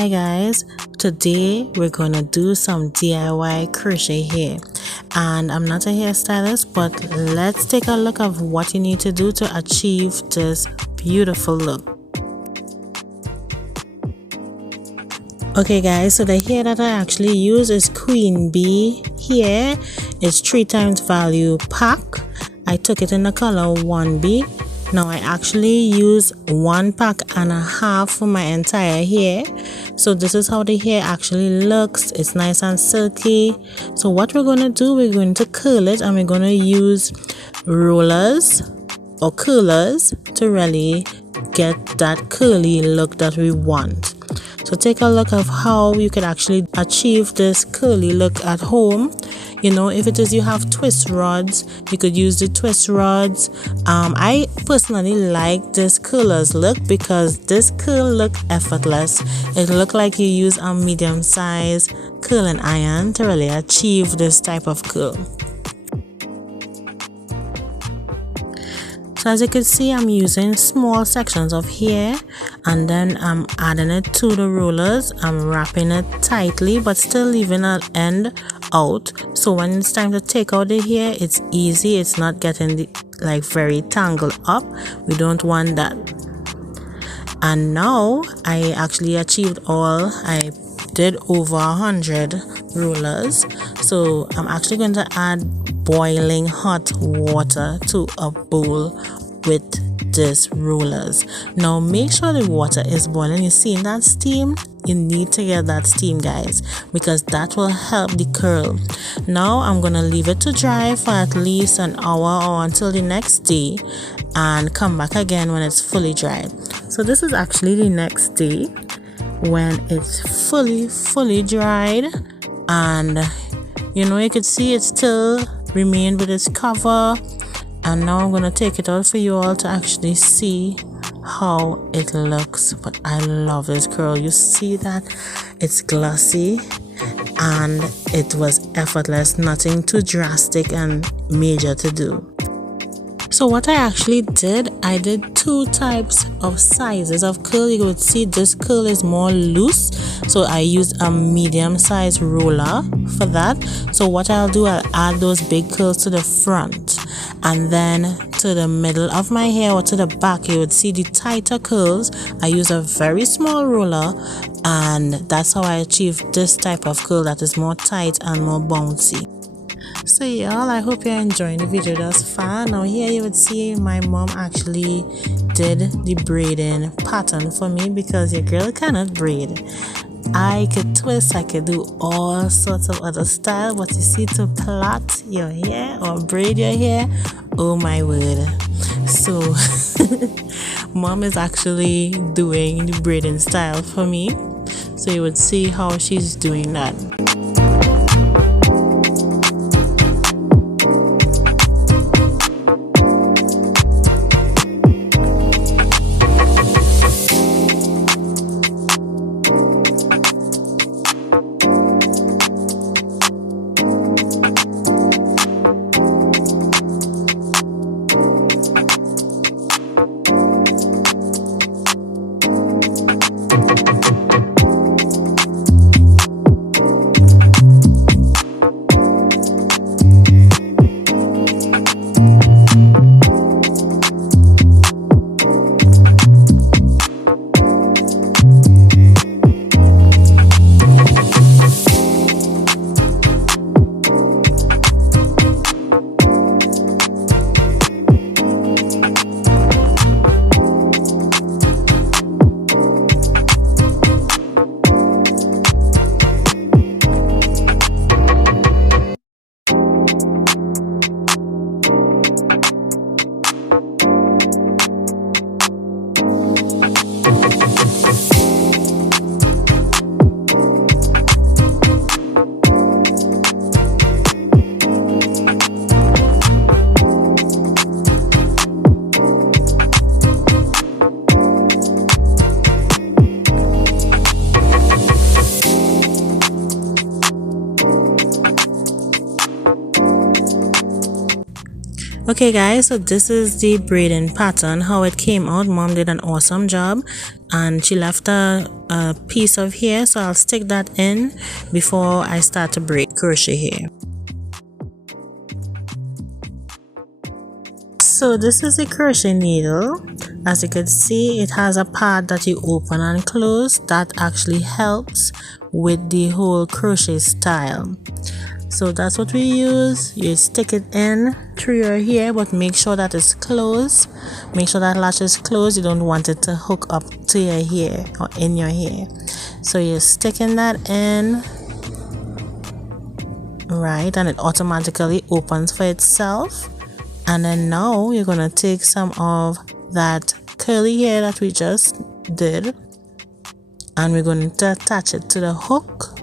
Hi guys, today we're gonna do some DIY crochet hair, and I'm not a hairstylist, but let's take a look at what you need to do to achieve this beautiful look. Okay guys, so the hair that I actually use is Queen Bee hair. It's 3 times value pack. I took it in the color 1B. Now I actually use 1.5 packs for my entire hair. So this is how the hair actually looks. It's nice and silky. So what we're going to do, we're going to curl it, and we're going to use rollers or curlers to really get that curly look that we want. So take a look at how you can actually achieve this curly look at home. You know, if it is you have twist rods, you could use the twist rods. I personally like this curlers look because this curl look effortless. It look like you use a medium size curling iron to really achieve this type of curl. So as you can see, I'm using small sections of hair, and then I'm adding it to the rollers. I'm wrapping it tightly but still leaving an end out, so when it's time to take out the hair, it's easy. It's not getting like very tangled up. We don't want that. And now I actually achieved all. I did over 100 rollers, so I'm actually going to add boiling hot water to a bowl with this rollers. Now make sure the water is boiling. You see that steam? You need to get that steam, guys, because that will help the curl. Now I'm gonna leave it to dry for at least an hour or until the next day, and come back again when it's fully dried. So this is actually the next day when it's fully dried, and you know, you could see it still remain with its cover. And now I'm gonna take it out for you all to actually see how it looks. But I love this curl. You see that it's glossy and it was effortless, nothing too drastic and major to do. So what I actually did, I did 2 types of sizes of curl. You would see this curl is more loose, so I used a medium size roller for that. So what I'll do, I'll add those big curls to the front, and then to the middle of my hair or to the back, you would see the tighter curls. I use a very small roller, and that's how I achieve this type of curl that is more tight and more bouncy. So y'all, I hope you're enjoying the video thus far. Now here you would see my mom actually did the braiding pattern for me, because your girl cannot braid. I could twist, I could do all sorts of other style, but you see, to plait your hair or braid your hair, oh my word. So mom is actually doing the braiding style for me, so you would see how she's doing that. Okay guys, so this is the braiding pattern, how it came out. Mom did an awesome job. and she left a piece of hair, so I'll stick that in before I start to braid crochet here. So this is a crochet needle. As you can see, it has a pad that you open and close that actually helps with the whole crochet style. So that's what we use. You stick it in through your hair, but make sure that it's closed. Make sure that latch is closed. You don't want it to hook up to your hair or in your hair. So you're sticking that in, right, and it automatically opens for itself. And then now you're gonna take some of that curly hair that we just did, and we're going to attach it to the hook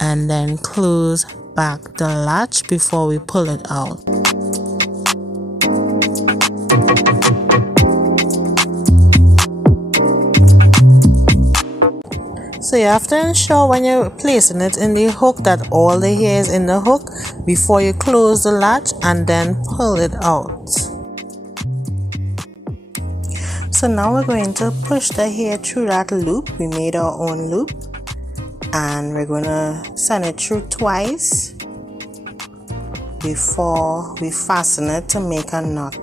and then close back the latch before we pull it out. So you have to ensure when you're placing it in the hook that all the hair is in the hook before you close the latch and then pull it out. So now we're going to push the hair through that loop. We made our own loop, and we're going to send it through twice before we fasten it to make a knot.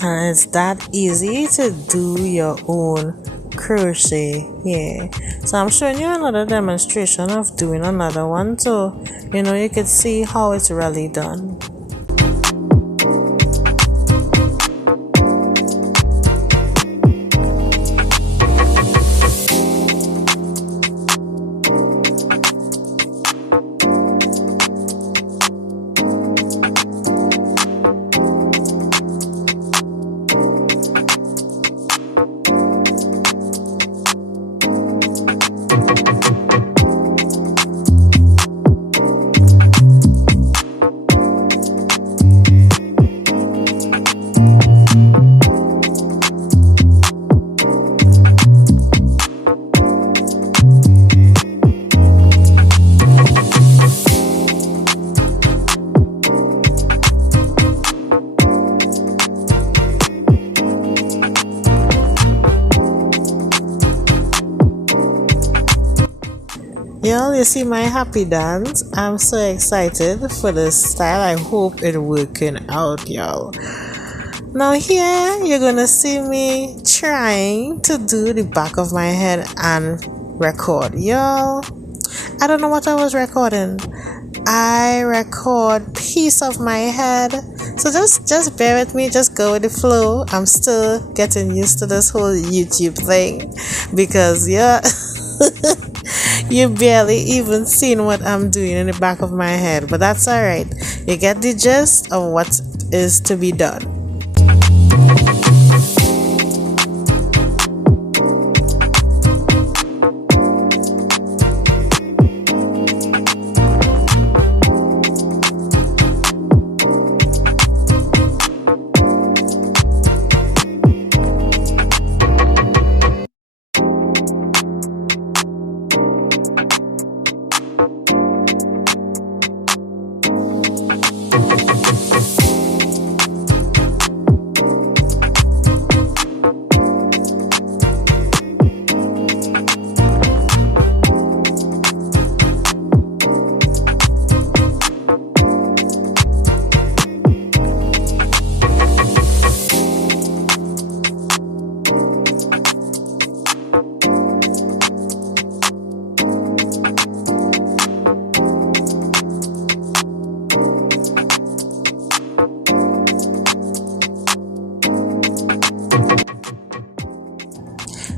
And it's that easy to do your own crochet here. So I'm showing you another demonstration of doing another one, so you know you could see how it's really done. Y'all, you see my happy dance? I'm so excited for this style. I hope it's working out, y'all. Now here, you're gonna see me trying to do the back of my head and record. Y'all, I don't know what I was recording. I record piece of my head. So just bear with me, just go with the flow. I'm still getting used to this whole YouTube thing because yeah. You barely even seen what I'm doing in the back of my head, but that's alright. You get the gist of what is to be done.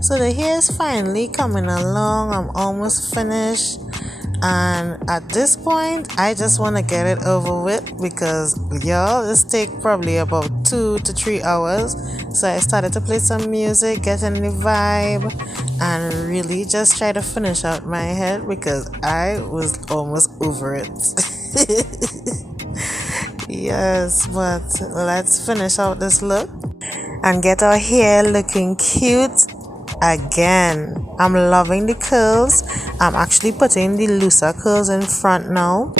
So the hair is finally coming along. I'm almost finished, and at this point I just want to get it over with because y'all, this take probably about 2 to 3 hours. So I started to play some music, get in the vibe, and really just try to finish out my head because I was almost over it. Yes, but let's finish out this look and get our hair looking cute again. I'm loving the curls. I'm actually putting the looser curls in front now.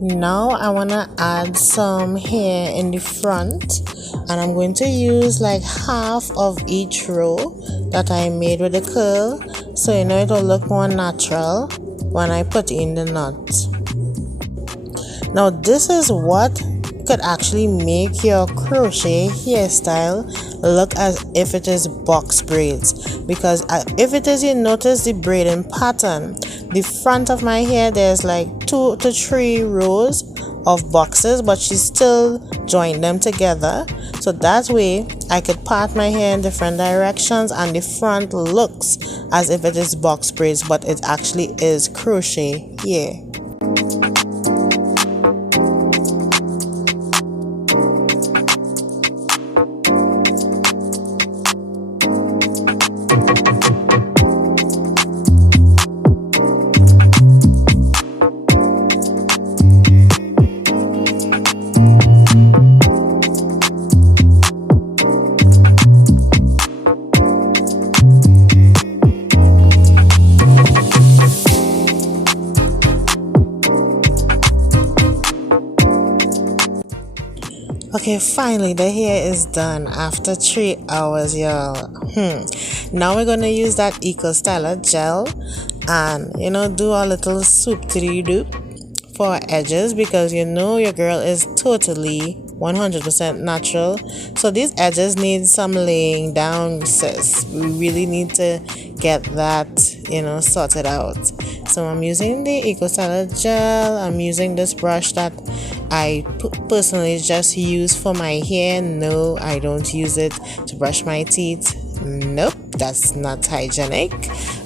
Now I want to add some hair in the front, and I'm going to use like half of each row that I made with the curl, so you know it will look more natural when I put in the knot. Now this is what could actually make your crochet hairstyle look as if it is box braids, because if it is, you notice the braiding pattern. The front of my hair, there's like 2 to 3 rows of boxes, but she still joined them together, so that way I could part my hair in different directions and the front looks as if it is box braids, but it actually is crochet hair. Okay, finally the hair is done after 3 hours, y'all. Now we're gonna use that Eco Styler gel and do a little swoop to the doop for edges, because your girl is totally 100% natural, so these edges need some laying down, sis. We really need to get that sorted out. So I'm using the Eco Styler gel. I'm using this brush that I personally just use for my hair. No, I don't use it to brush my teeth. Nope, that's not hygienic.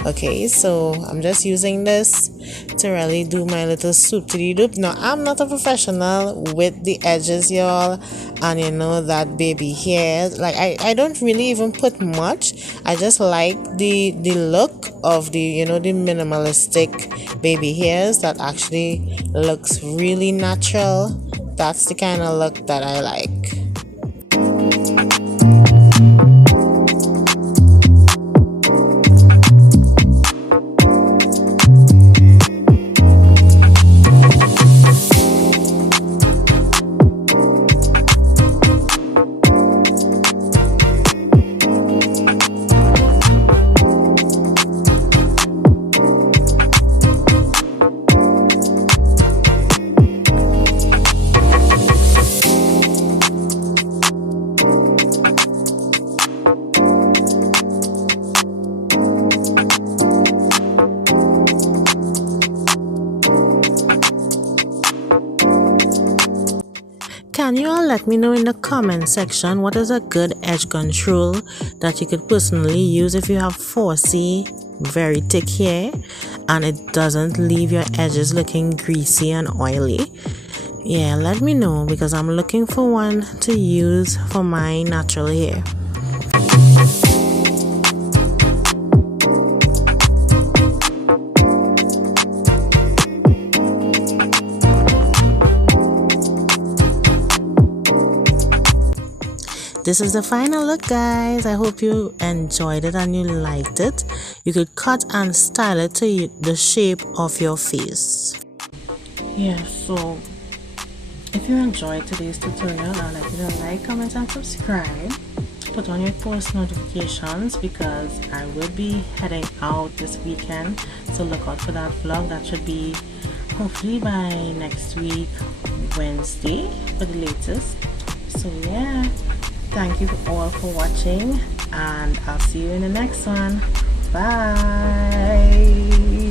Okay, so I'm just using this to really do my little swoop to the doop. Now I'm not a professional with the edges, y'all, and that baby hair, like I don't really even put much. I just like the look of the the minimalistic baby hairs that actually looks really natural. That's the kind of look that I like. Can you all let me know in the comment section what is a good edge control that you could personally use if you have 4C very thick hair and it doesn't leave your edges looking greasy and oily? Yeah, let me know, because I'm looking for one to use for my natural hair. This is the final look, guys. I hope you enjoyed it and you liked it. You could cut and style it to the shape of your face. Yeah, so if you enjoyed today's tutorial, I'd like you to like, comment and subscribe. Put on your post notifications because I will be heading out this weekend, so look out for that vlog. That should be hopefully by next week Wednesday for the latest. So yeah, thank you all for watching and I'll see you in the next one. Bye.